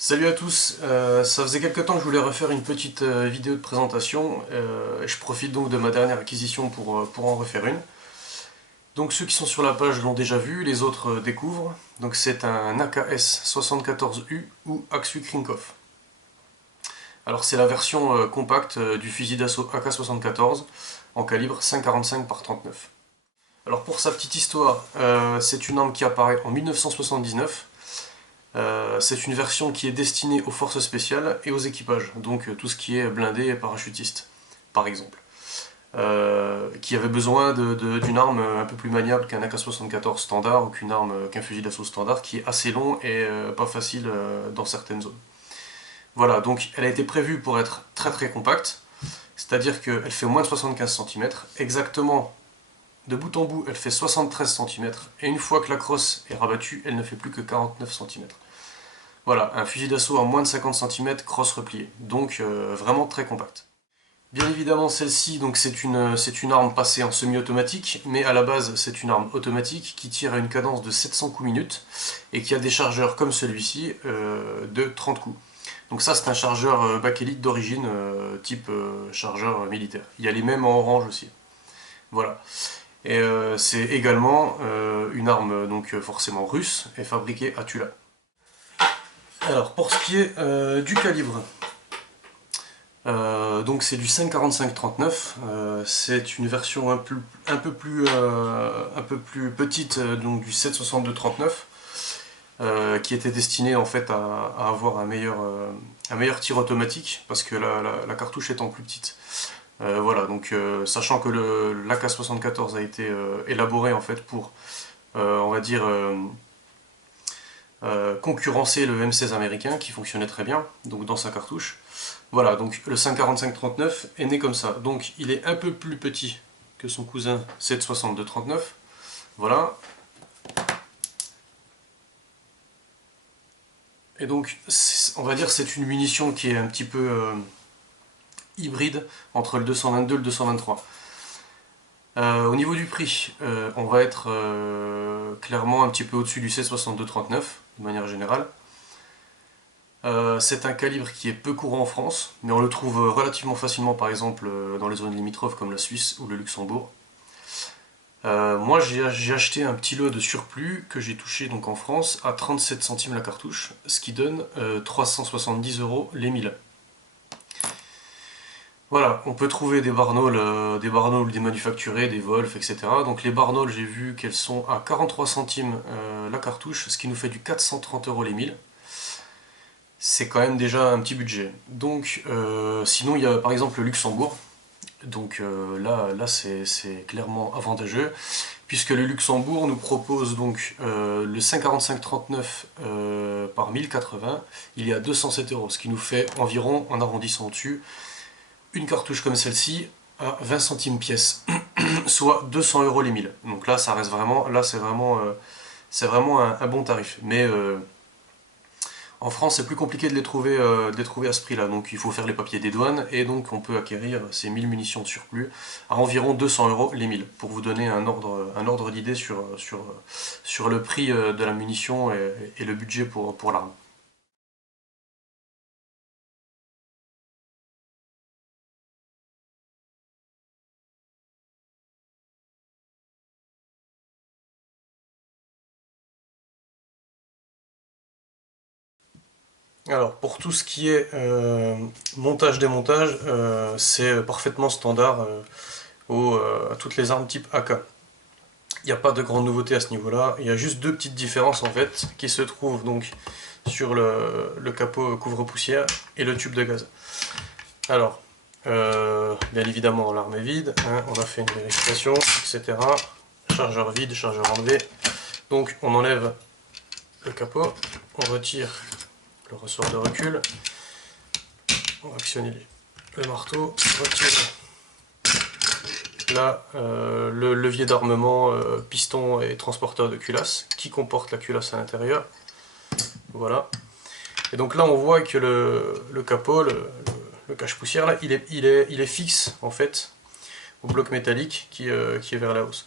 Salut à tous, ça faisait quelques temps que je voulais refaire une petite vidéo de présentation, et je profite donc de ma dernière acquisition pour en refaire une. Donc ceux qui sont sur la page l'ont déjà vu, les autres découvrent. Donc c'est un AKS 74U ou Aksu Krinkov. Alors c'est la version compacte du fusil d'assaut AK-74 en calibre 5,45 par 39. Alors pour sa petite histoire, c'est une arme qui apparaît en 1979. C'est une version qui est destinée aux forces spéciales et aux équipages, donc tout ce qui est blindé et parachutiste, par exemple. Qui avait besoin d'une arme un peu plus maniable qu'un AK-74 standard ou qu'un fusil d'assaut standard qui est assez long et pas facile dans certaines zones. Voilà, donc elle a été prévue pour être très très compacte, c'est-à-dire qu'elle fait moins de 75 cm, exactement de bout en bout elle fait 73 cm, et une fois que la crosse est rabattue, elle ne fait plus que 49 cm. Voilà, un fusil d'assaut à moins de 50 cm, crosse repliée, donc vraiment très compact. Bien évidemment celle-ci, c'est une arme passée en semi-automatique, mais à la base c'est une arme automatique qui tire à une cadence de 700 coups minute et qui a des chargeurs comme celui-ci de 30 coups. Donc ça c'est un chargeur bakélite d'origine type chargeur militaire. Il y a les mêmes en orange aussi. Voilà. Et c'est également une arme forcément russe et fabriquée à Tula. Alors pour ce qui est du calibre, donc c'est du 5,45-39, c'est une version un peu plus petite donc du 7,62-39, qui était destinée en fait à avoir un meilleur tir automatique parce que la cartouche étant plus petite. Voilà, donc sachant que l'AK-74 a été élaboré en fait pour, on va dire, concurrencer le M16 américain qui fonctionnait très bien, donc dans sa cartouche. Voilà, donc le 5,45-39 est né comme ça. Donc il est un peu plus petit que son cousin 7,62-39. Voilà. Et donc, on va dire c'est une munition qui est un petit peu hybride entre le 222 et le 223. Au niveau du prix, on va être clairement un petit peu au-dessus du 7,62-39 de manière générale. C'est un calibre qui est peu courant en France, mais on le trouve relativement facilement par exemple dans les zones limitrophes comme la Suisse ou le Luxembourg. Moi j'ai acheté un petit lot de surplus que j'ai touché donc en France à 37 centimes la cartouche, ce qui donne 370 € les 1000. Voilà, on peut trouver des Barnauls des manufacturés, des Wolf, etc. Donc les Barnauls, j'ai vu qu'elles sont à 43 centimes la cartouche, ce qui nous fait du 430 € les 1000. C'est quand même déjà un petit budget. Donc sinon il y a par exemple le Luxembourg. Donc là c'est clairement avantageux, puisque le Luxembourg nous propose donc le 5,45-39 par 1080, il est à 207 €, ce qui nous fait environ, en arrondissant au-dessus, une cartouche comme celle-ci à 20 centimes pièce, soit 200 € les 1000. Donc là ça reste vraiment, là c'est vraiment un bon tarif. Mais en France, c'est plus compliqué de les trouver à ce prix-là, donc il faut faire les papiers des douanes, et donc on peut acquérir ces 1000 munitions de surplus à environ 200 € les 1000, pour vous donner un ordre d'idée sur le prix de la munition et le budget pour l'arme. Alors pour tout ce qui est montage-démontage, c'est parfaitement standard à toutes les armes type AK. Il n'y a pas de grande nouveauté à ce niveau-là, il y a juste deux petites différences en fait qui se trouvent donc sur le capot couvre-poussière et le tube de gaz. Alors, bien évidemment l'arme est vide, hein, on a fait une vérification, etc. Chargeur vide, chargeur enlevé. Donc on enlève le capot, on retire le ressort de recul, on va actionner le marteau, on retire là le levier d'armement, piston et transporteur de culasse qui comporte la culasse à l'intérieur. Voilà. Et donc là on voit que le capot, le cache-poussière là, il est fixe en fait au bloc métallique qui est vers la hausse.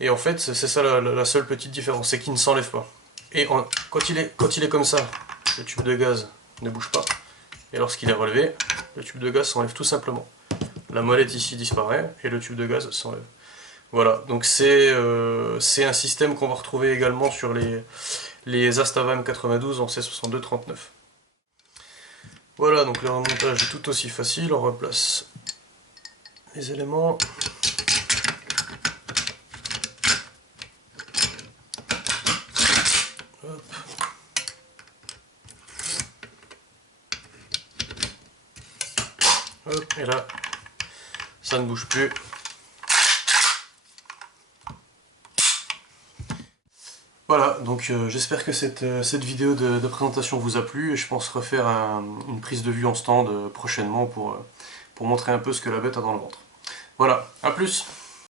Et en fait c'est ça la seule petite différence, c'est qu'il ne s'enlève pas. Et quand il est comme ça, le tube de gaz ne bouge pas. Et lorsqu'il est relevé, le tube de gaz s'enlève tout simplement. La molette ici disparaît et le tube de gaz s'enlève. Voilà, donc c'est un système qu'on va retrouver également sur les Astava M92 en C62-39. Voilà, donc le remontage est tout aussi facile, on replace les éléments. Hop. Hop, et là, ça ne bouge plus. Voilà, donc j'espère que cette vidéo de présentation vous a plu, et je pense refaire une prise de vue en stand prochainement pour montrer un peu ce que la bête a dans le ventre. Voilà, à plus!